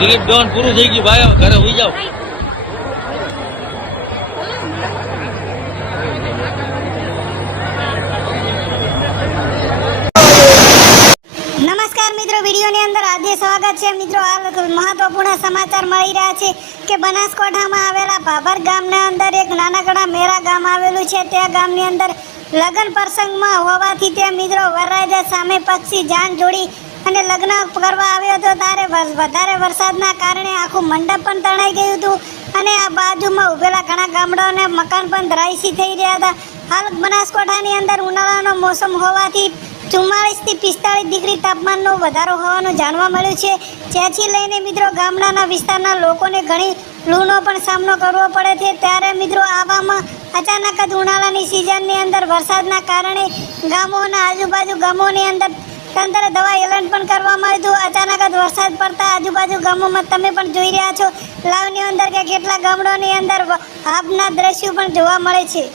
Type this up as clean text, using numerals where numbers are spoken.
Dilip Don પૂરું થઈ ગયું ભાઈ, ઘરે સુઈ જાઓ. નમસ્કાર મિત્રો, વિડીયોની અંદર આજે સ્વાગત છે. મિત્રો, આ મહત્વપૂર્ણ સમાચાર મળી રહ્યા છે કે બનાસકાંઠામાં આવેલા ભાભર ગામના અંદર એક નાનકડા મેરા ગામ આવેલું છે. તે ગામની અંદર લગ્ન પ્રસંગમાં હોવાથી તે મિત્રો વરરાજા સામે પક્ષી જાન જોડી અને લગ્ન કરવા આવ્યો હતો. ત્યારે વધારે વરસાદના કારણે આખું મંડપ પણ તણાઈ ગયું હતું અને આ બાજુમાં ઉભેલા ઘણા ગામડાઓને મકાન પણ ધરાશયી થઈ રહ્યા હતા. હાલ બનાસકાંઠાની અંદર ઉનાળાનો મોસમ હોવાથી 44 થી 45 ડિગ્રી તાપમાનનો વધારો હોવાનું જાણવા મળ્યું છે. જેથી લઈને મિત્રો ગામડાના વિસ્તારના લોકોને ઘણી લૂનો પણ સામનો કરવો પડે છે. ત્યારે મિત્રો આવામાં અચાનક જ ઉનાળાની સિઝનની અંદર વરસાદના કારણે ગામોના આજુબાજુ ગામોની અંદર તંત્ર દવા એલર્ટ પણ કરવામાં આવ્યું. અચાનક જ વરસાદ પડતા આજુબાજુ ગામોમાં તમે પણ જોઈ રહ્યા છો લાવની અંદર કે કેટલા ગામડાઓની અંદર આબના દ્રશ્યો પણ જોવા મળે છે.